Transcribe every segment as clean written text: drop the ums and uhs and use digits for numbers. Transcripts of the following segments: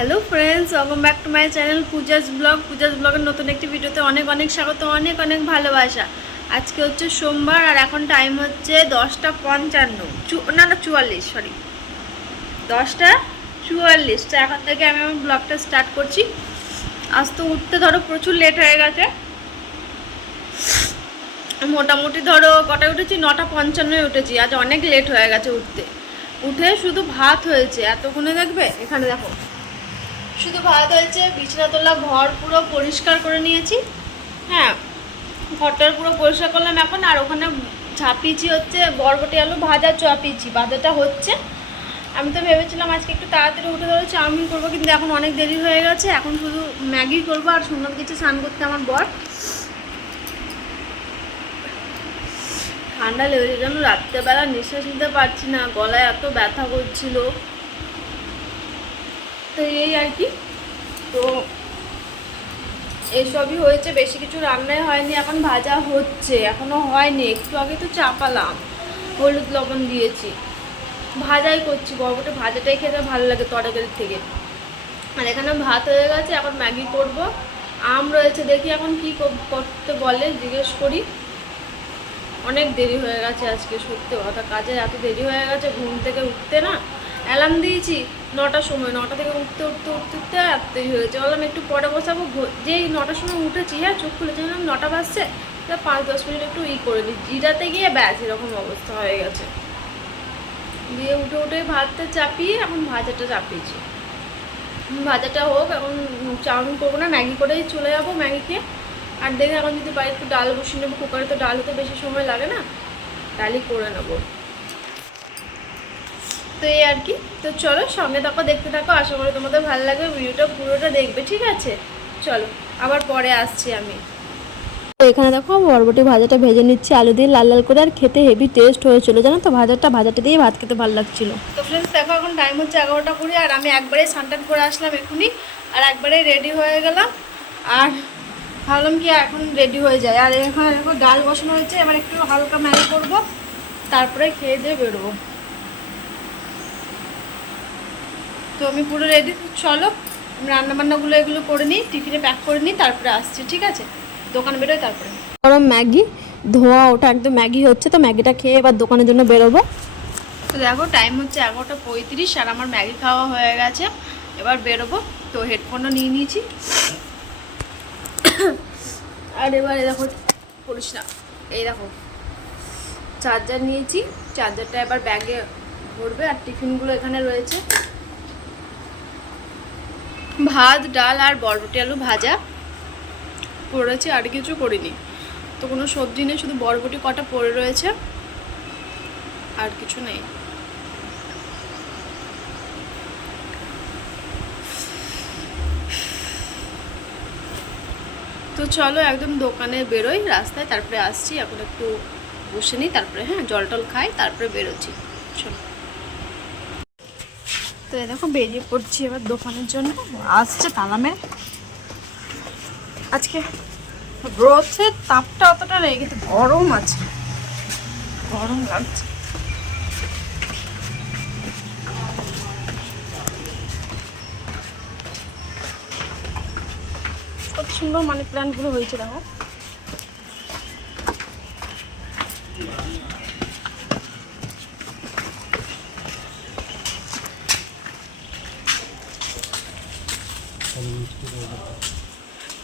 Hello friends, welcome back to my channel Puja's ব্লগের নতুন একটি ভিডিওতে অনেক অনেক স্বাগত, অনেক অনেক ভালোবাসা। আজকে হচ্ছে সোমবার আর এখন টাইম হচ্ছে 10:55, 44, সরি 10:44। তো এখন থেকে আমি আমার ব্লগটা স্টার্ট করছি। আজ তো উঠতে ধরো প্রচুর লেট হয়ে গেছে, মোটামুটি ধরো কটায় উঠেছি, 9:55 উঠেছি। আজ অনেক লেট হয়ে গেছে উঠতে। উঠে শুধু ভাত হয়েছে এতক্ষণে, দেখবে এখানে দেখো শুধু ভাত হয়েছে। বিছানা তোলা, ঘর পুরো পরিষ্কার করে নিয়েছি। হ্যাঁ, ঘরটার পুরো পরিষ্কার করলাম এখন। আর ওখানে ঝাপিয়েছি হচ্ছে বরবটি আলু ভাজা, চাপিয়েছি, ভাজাটা হচ্ছে। আমি তো ভেবেছিলাম আজকে একটু তাড়াতাড়ি উঠে ধরো চাউমিন করবো, কিন্তু এখন অনেক দেরি হয়ে গেছে। এখন শুধু ম্যাগি করবো। আর সুন্দর কিছু স্নান করতে আমার বর। ঠান্ডা লেগেছে যেন, রাত্রেবেলা নিঃশ্বাস নিতে পারছি না, গলায় এত ব্যথা করছিল। তো এই আর কি। তো এসবই হয়েছে, বেশি কিছু রান্নাই হয়নি। এখন ভাজা হচ্ছে, এখনো হয়নি। একটু আগে তো চাপালাম, হলুদ লবণ দিয়েছি, ভাজাই করছি। বরবটি ভাজাটাই খেতে ভালো লাগে তরকারির থেকে। আর এখানে ভাত হয়ে গেছে, এখন ম্যাগি করব। আম রয়েছে, দেখি এখন কি করতে বলে, জিজ্ঞেস করি। অনেক দেরি হয়ে গেছে আজকে, সত্যি কথা, কাজে এত দেরি হয়ে গেছে। ঘুম থেকে উঠতে না, অ্যালার্ম দিয়েছি 9টার সময়, 9টা থেকে উঠতে উঠতে উঠতে উঠতে এত দেরি হয়েছে। বললাম একটু পরে বসাবো। যেই 9টার সময় উঠেছি, হ্যাঁ চোখ খুলেছি, 9টা বাজছে, 5-10 মিনিট একটু করে দিই, জিরাতে গিয়ে ব্যাস এরকম অবস্থা হয়ে গেছে। দিয়ে উঠে উঠে ভাতটা চাপিয়ে এখন ভাজাটা চাপিয়েছি। ভাজাটা হোক, এখন চাউমিন করবো না, ম্যাগি করেই চলে যাবো, ম্যাগি খেয়ে। আর দেখে এখন যদি পারি একটু ডাল বসিয়ে নেবো কুকারে, তো ডাল হতে বেশি সময় লাগে না, ডালই করে নেবো। তো এই আর কি। তো চলো সঙ্গে থাকো, দেখতে থাকো, আশা করি তোমাদের ভালো লাগবে। ভিডিওটা পুরোটা দেখবে, ঠিক আছে? চলো আবার পরে আসছি আমি। তো এখানে দেখো বরবটি ভাজাটা ভেজে নিচ্ছি আলু দিয়ে লাল লাল করে। আর খেতে হেভি টেস্ট হয়েছিল, জানো তো। ভাজাটা দিয়ে ভাত খেতে ভালো লাগছিল। তো ফ্রেন্ডস দেখো, এখন টাইম হচ্ছে 11টা 20, আর আমি একবারে স্নান করে আসলাম এখনই, আর একবারে রেডি হয়ে গেলাম। আর ভাবলাম কি এখন রেডি হয়ে যায়। আর এখানে দেখো ডাল বসানো হয়েছে, এবার একটু হালকা ম্যাগি করবো, তারপরে খেয়ে দিয়ে বেরোবো। তো আমি পুরো রেডি, চলো রান্নাবান্নাগুলো এগুলো করে নিই, টিফিনে প্যাক করে নিই, তারপরে আসছি, ঠিক আছে? দোকান বেরোয় তারপরে। গরম ম্যাগি ধোয়া ওটা একদম ম্যাগি হচ্ছে, তো ম্যাগিটা খেয়ে এবার দোকানের জন্য বেরোবো। তো দেখো টাইম হচ্ছে 11টা 35, আর আমার ম্যাগি খাওয়া হয়ে গেছে, এবার বেরোবো। তো হেডফোনও নিয়ে নিয়েছি। আর এবারে দেখো করিস না, এই দেখো চার্জার নিয়েছি, চার্জারটা এবার ব্যাগে ভরবে। আর টিফিনগুলো এখানে রয়েছে, ভাত, ডাল আর বরবটি আলু ভাজা করেছি, আর কিছু করিনি। তো কোনো সবজি নেই, শুধু বরবটি কটা পড়ে রয়েছে, আর কিছু নেই। তো চলো একদম দোকানে বেরোই, রাস্তায়, তারপরে আসছি। এখন একটু বসে নিই, তারপরে হ্যাঁ জল টল খাই, তারপরে বেরোচ্ছি। চলো। তো এই দেখো বেরিয়ে পড়ছি এবার দোকানের জন্য। আসছে তালামে। আজকে রোদের তাপটা অতটা নেই, কিন্তু গরম আছে, গরম লাগছে। কত সুন্দর মানি প্ল্যান্টগুলো হয়েছে দেখো।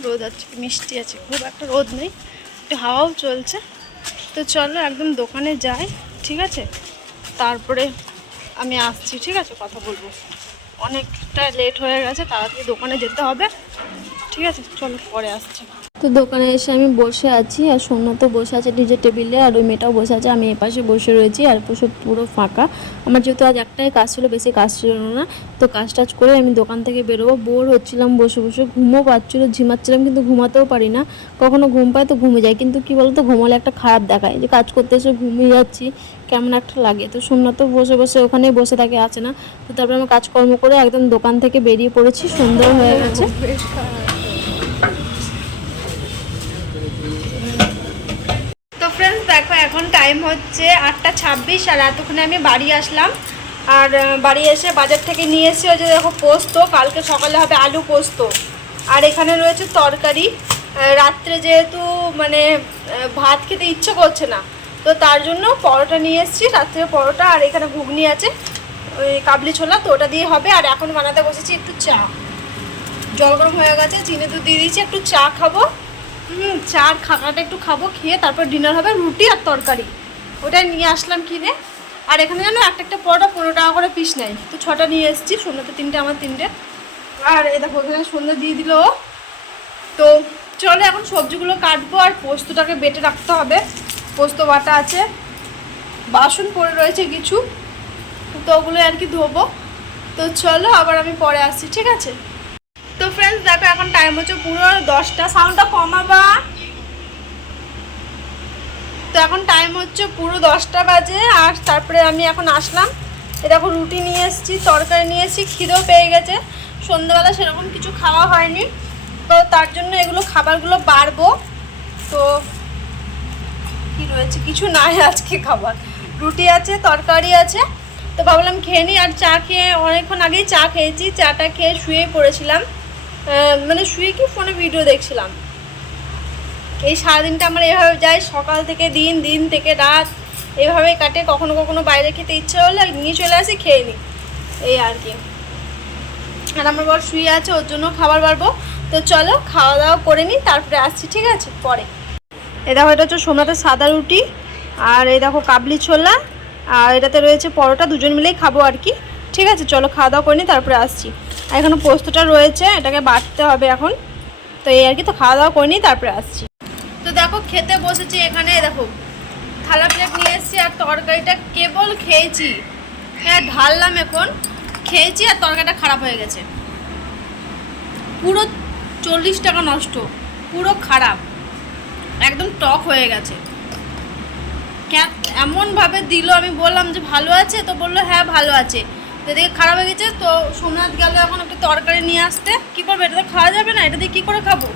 রোদ আছে, মিষ্টি আছে, খুব একটা রোদ নেই, একটু হাওয়াও চলছে। তো চলো একদম দোকানে যাই, ঠিক আছে? তারপরে আমি আসছি, ঠিক আছে? কথা বলবো। অনেকটা লেট হয়ে গেছে, তাড়াতাড়ি দোকানে যেতে হবে, ঠিক আছে? চলো পরে আসছি। তো দোকানে এসে আমি বসে আছি, আর সোনা তো বসে আছে নিজের টেবিলে, আর ওই মেয়েটাও বসে আছে। আমি এপাশে বসে রয়েছি, আর পাশে পুরো ফাঁকা। আমার যেহেতু আজ একটাই কাজ ছিল, বেশি কাজ ছিল না, তো কাজ টাজ করে আমি দোকান থেকে বেরোবো। বোর হচ্ছিলাম বসে বসে, ঘুমও পাচ্ছিলো, ঝিমাচ্ছিলাম, কিন্তু ঘুমাতেও পারি না। কখনো ঘুম পায় তো ঘুমে যায়, কিন্তু কি বলতো, ঘুমালে একটা খারাপ দেখায়, যে কাজ করতে এসে ঘুমিয়ে যাচ্ছি, কেমন একটা লাগে। তো সোনা তো বসে বসে ওখানেই বসে থাকে, আছে না। তো তারপরে আমি কাজকর্ম করে একদম দোকান থেকে বেরিয়ে পড়েছি, সুন্দর হয়ে গেছে। তো ফ্রেন্ডস দেখো, এখন টাইম হচ্ছে 8টা 26, আর এতক্ষণে আমি বাড়ি আসলাম। আর বাড়ি এসে বাজার থেকে নিয়ে এসেছি ওই যে দেখো পোস্ত, কালকে সকালে হবে আলু পোস্ত। আর এখানে রয়েছে তরকারি। রাত্রে যেহেতু মানে ভাত খেতে ইচ্ছে করছে না, তো তার জন্য পরোটা নিয়ে এসেছি, রাত্রে পরোটা। আর এখানে ঘুগনি আছে, ওই কাবলি ছোলা, তো ওটা দিয়ে হবে। আর এখন বানাতে বসেছি একটু চা, জল গরম হয়ে গেছে, চিনি তো দিয়ে দিয়েছি, একটু চা খাবো। চার খাকাটা একটু খাবো, খেয়ে তারপর ডিনার হবে, রুটি আর তরকারি। ওটাই নিয়ে আসলাম কিনে। আর এখানে জানো একটা পরোটা 15 টাকা করে পিস নেয়, তো 6টা নিয়ে এসেছি। সন্ধ্যাতে 3টে, আমার 3টে। আর এই দেখো ওখানে সন্ধ্যা দিয়ে দিল। তো চলো এখন সবজিগুলো কাটবো, আর পোস্তটাকে বেটে রাখতে হবে। পোস্ত বাটা আছে, বাসন পড়ে রয়েছে কিছু, তো ওগুলো আর কি ধোবো। তো চলো আবার আমি পরে আসছি, ঠিক আছে? তো ফ্রেন্ডস দেখো এখন টাইম হচ্ছে পুরো 10টা, সাউন্ডটা কমাবা। তো এখন টাইম হচ্ছে পুরো 10টা বাজে। আর তারপরে আমি এখন আসলাম, এ দেখো রুটি নিয়ে এসেছি, তরকারি নিয়ে এসেছি, খিদেও পেয়ে গেছে। সন্ধ্যাবেলা সেরকম কিছু খাওয়া হয়নি, তো তার জন্য এগুলো খাবারগুলো বাড়বো। তো কি রয়েছে, কিছু নাই আজকে খাবার, রুটি আছে, তরকারি আছে। তো ভাবলাম খেয়ে নিই। আর চা খেয়ে অনেকক্ষণ আগেই চা খেয়েছি, চাটা খেয়ে শুয়েই পড়েছিলাম। মানে শুয়ে কি ফোনে ভিডিও দেখছিলাম। এই সারাদিনটা আমার এভাবে যায়, সকাল থেকে দিন, দিন থেকে রাত, এভাবেই কাটে। কখনো কখনো বাইরে খেতে ইচ্ছে হলে নিয়ে চলে আসি, খেয়ে নিই, এই আর কি। আর আমার বর শুয়ে আছে, ওর জন্য খাবার বাড়বো। তো চলো খাওয়া দাওয়া করে নিই, তারপরে আসছি, ঠিক আছে? পরে এই দেখো এটা হচ্ছে সোমনাথের সাদা রুটি, আর এই দেখো কাবলি ছোলা, আর এটাতে রয়েছে পরোটা, দুজন মিলেই খাবো আর কি। ঠিক আছে চলো খাওয়া দাওয়া করে নিই, তারপরে আসছি। আর এখানে পোস্তটা রয়েছে, এটাকে বাটতে হবে এখন। তো এই আর কি, তো খাওয়া দাওয়া করে নিই, তারপরে আসছি। তো দেখো খেতে বসেছি, এখানে দেখো থালা প্লেট নিয়ে এসেছি, আর তরকারিটা কেবল খেয়েছি। হ্যাঁ ঢাললাম এখন, খেয়েছি, আর তরকারিটা খারাপ হয়ে গেছে, পুরো 40 টাকা নষ্ট, পুরো খারাপ, একদম টক হয়ে গেছে। এমনভাবে দিল, আমি বললাম যে ভালো আছে, তো বললো হ্যাঁ ভালো আছে, তো এদিকে খারাপ হয়ে গেছে। তো সোমনাথ গেল এখন একটু তরকারি নিয়ে আসতে, কী করবো, এটা তো খাওয়া যাবে না, এটা দিয়ে কী করে খাবো?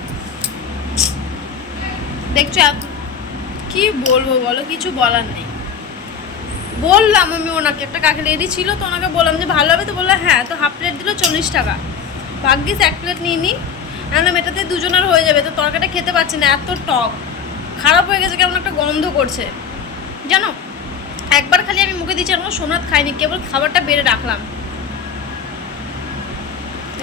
দেখছো কি বলবো বলো, কিছু বলার নেই। বললাম আমি ওনাকে, একটা কাকেলেরি ছিল, তো ওনাকে বললাম যে ভালো হবে, তো বললো হ্যাঁ। তো হাফ প্লেট দিল 40 টাকা, ভাগ্যিস 1 প্লেট নিয়ে নিই, আমি এটাতে দুজনের হয়ে যাবে। তো তরকারিটা খেতে পাচ্ছি না, এত টক, খারাপ হয়ে গেছে, কেমন একটা গন্ধ করছে জানো। একবার খালি আমি মুখে দিচ্ছি, এখন সোমনাথ খাইনি, কেবল খাবারটা বেড়ে রাখলাম।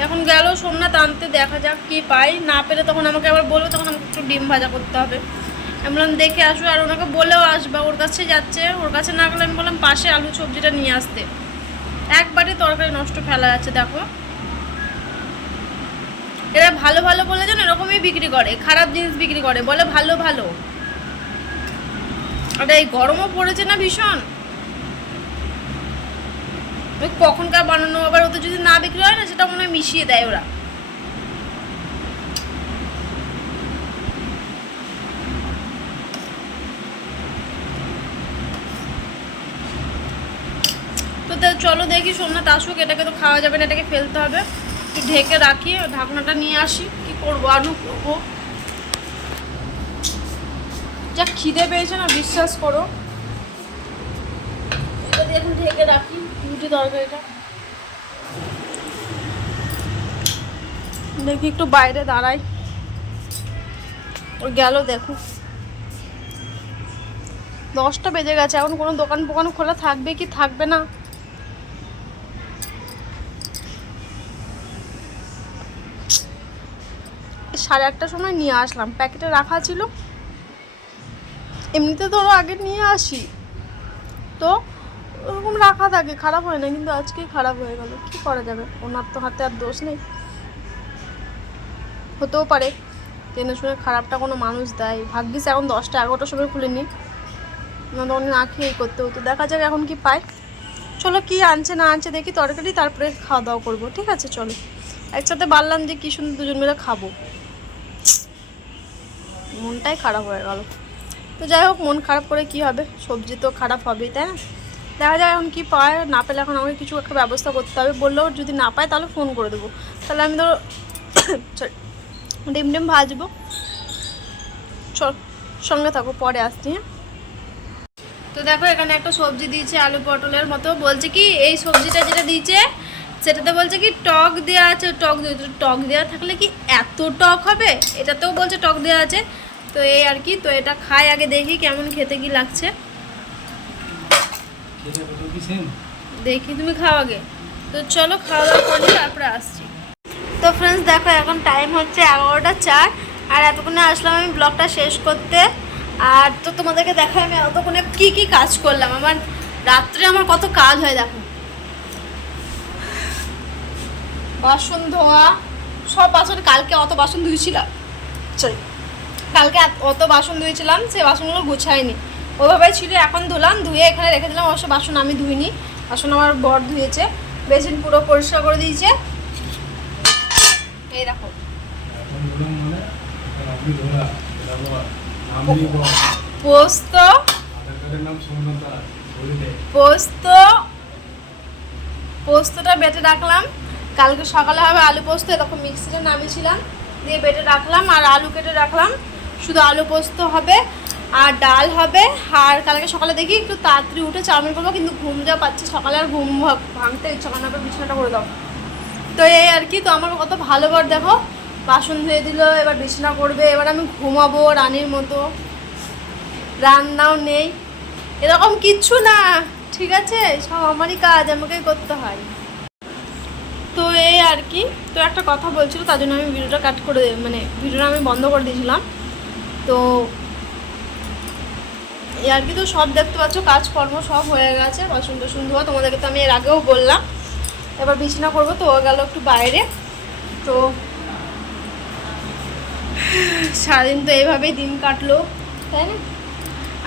এখন গেল সোমনাথ আনতে, দেখা যাক কি পাই, না পেলে তখন আমাকে আবার বলবে, তখন আমাকে একটু ডিম ভাজা করতে হবে। আমি বললাম দেখে আসবো, আর ওনাকে বলেও আসবা, ওর কাছে যাচ্ছে, ওর কাছে না গেলে আমি বললাম পাশে আলু সবজিটা নিয়ে আসতে। একবারে তরকারি নষ্ট ফেলা যাচ্ছে, দেখো এরা ভালো ভালো বলে যেন এরকমই বিক্রি করে, খারাপ জিনিস বিক্রি করে, বলে ভালো ভালো। আর এই গরমও পড়েছে না ভীষণ, কখনকার বানানো, আবার ওদের যদি না বিক্রি হয় না, সেটা মনে হয় মিশিয়ে দেয় ওরা। তো চলো দেখি সোমনাথ আসুক, এটাকে তো খাওয়া যাবে না, এটাকে ফেলতে হবে, একটু ঢেকে রাখি, ঢাকনাটা নিয়ে আসি, কি করবো আলু করবো। যা খিদে পেয়েছে না বিশ্বাস করো, এটা দিয়ে এখন ঢেকে রাখি রুটি তরকারিটা। দেখি একটু বাইরে দাঁড়াই, ওর গেল দেখো, 10টা বেজে গেছে, এখন কোনো দোকান ফোকান খোলা থাকবে কি থাকবে না। সাড়ে 8টার সময় নিয়ে আসলাম, প্যাকেটে রাখা ছিল, এমনিতে তো আগে নিয়ে আসি, তো ওরকম রাখা থাকে, খারাপ হয় না, কিন্তু আজকেই খারাপ হয়ে গেল, কি করা যাবে, ওনার তো হাতে আর দোষ নেই, হতেও পারে টেনে শুনে খারাপটা কোনো মানুষ দেয়। ভাগ্যিস এখন 10টা 11টার সময় খুলে নিই, না তখন না খেয়েই করতে হতো। দেখা যাক এখন কি পাই, চলো কি আনছে না আনছে দেখি তরকারি, তারপরে খাওয়া দাওয়া করবো, ঠিক আছে চলো। একসাথে বললাম যে কি সুন্দর দুজন মিলে খাবো, মনটাই খারাপ হয়ে গেল। তো যাই হোক, মন খারাপ করে কি হবে, সবজি তো খারাপ হবেই, তাই না? দেখা যায় এখন কি পায়, না পেলে এখন আমাকে কিছু একটা ব্যবস্থা করতে হবে। বললেও যদি না পায় তাহলে ফোন করে দেবো, তাহলে আমি ধরো ডিম ভাজবো। চল সঙ্গে থাকো, পরে আসছি। হ্যাঁ তো দেখো এখানে একটা সবজি দিয়েছে আলু পটলের মতো, বলছে কি এই সবজিটা যেটা দিয়েছে সেটাতে বলছে কি টক দেওয়া আছে, টক দেওয়া থাকলে কি এত টক হবে, এটাতেও বলছে টক দেওয়া আছে। তো এই আর কি, তো এটা খাই আগে দেখি কেমন খেতে কি লাগছে, দেখি তুমি খাও আগে। তো চলো খাওয়া দাওয়া করি তারপরে আসছি। তো ফ্রেন্ডস দেখো এখন টাইম হচ্ছে 11টা 4, আর এতক্ষণে আসলাম আমি ব্লগটা শেষ করতে। আর তো তোমাদেরকে দেখো আমি এতক্ষণে কি কি কাজ করলাম, আমার রাত্রে আমার কত কাজ হয় দেখো, বাসন ধোয়া, সব বাসন, কালকে অত বাসন ধুয়েছিলাম, কালকে অত বাসন ধুয়েছিলাম, সেই বাসনগুলো গুছাইনি, ওইভাবেই ছিল, এখন ধুলাম, ধুয়ে এখানে রেখে দিলাম। অবশ্য বাসন আমি ধুইনি, বাসন আমার বর ধুয়েছে, বেসিন পুরো পরিষ্কার করে দিয়েছে। এই দেখো পোস্ত, পোস্তটা বেটে রাখলাম, কালকে সকালে হবে আলু পোস্ত, এরকম মিক্সিতে নামিয়েছিলাম, দিয়ে বেটে রাখলাম, আর আলু কেটে রাখলাম, শুধু আলু পোস্ত হবে আর ডাল হবে। আর কালকে সকালে দেখি একটু তাড়াতাড়ি উঠে চাউমিন করবো, কিন্তু ঘুম যা পাচ্ছি সকালে, আর ঘুম ভাঙতে ইচ্ছা করে না, বিছানাটা করে দাও। তো এই আর কি, তো আমার কত ভালো বার দেখো, বাসন ধুয়ে দিল, এবার বিছানা করবে, এবার আমি ঘুমাবো রানীর মতো, রান্নাও নেই, এরকম কিচ্ছু না, ঠিক আছে, সব আমারই কাজ, আমাকেই করতে হয়। তো এই আর কি, তো একটা কথা বলছিল, তার জন্য আমি ভিডিওটা কাট করে, মানে ভিডিওটা আমি বন্ধ করে দিয়েছিলাম। তো এই আর কি, তো সব দেখতে পাচ্ছ কাজকর্ম সব হয়ে গেছে, বাসন টাসন ধোয়া, তোমাদেরকে তো আমি এর আগেও বললাম। এবার বিছানা করবো, তো ও গেল একটু বাইরে। তো সারাদিন তো এইভাবেই দিন কাটলো, তাই না?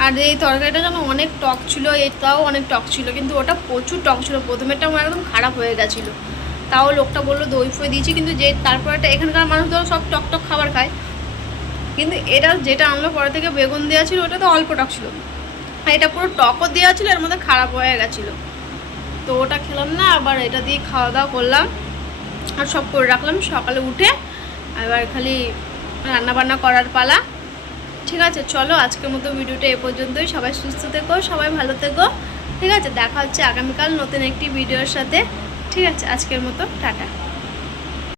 আর এই তরকারিটা যেন অনেক টক ছিল, এটাও অনেক টক ছিল, কিন্তু ওটা প্রচুর টক ছিল, প্রথমেরটা আমার একদম খারাপ হয়ে গেছিলো। তাও লোকটা বললো দই ফই দিয়েছি, কিন্তু যে তারপরেটা এখানকার মানুষ তো সব টক টক খাবার খায়, কিন্তু এটা যেটা আনলো পরে থেকে বেগুন দেওয়া ছিল ওটা তো অল্প টক ছিল, আর এটা পুরো টকও দেওয়া ছিল, এর মধ্যে খারাপ হয়ে গেছিলো। তো ওটা খেলাম না, আবার এটা দিয়ে খাওয়া দাওয়া করলাম, আর সব করে রাখলাম। সকালে উঠে এবার খালি রান্না বান্না করার পালা। ঠিক আছে, চলো আজকের মতো ভিডিওটা এ পর্যন্তই। সবাই সুস্থ থেকো, সবাই ভালো থেকো, ঠিক আছে, দেখা হচ্ছে আগামীকাল নতুন একটি ভিডিওর সাথে। ঠিক আছে, আজকের মতো টাটা।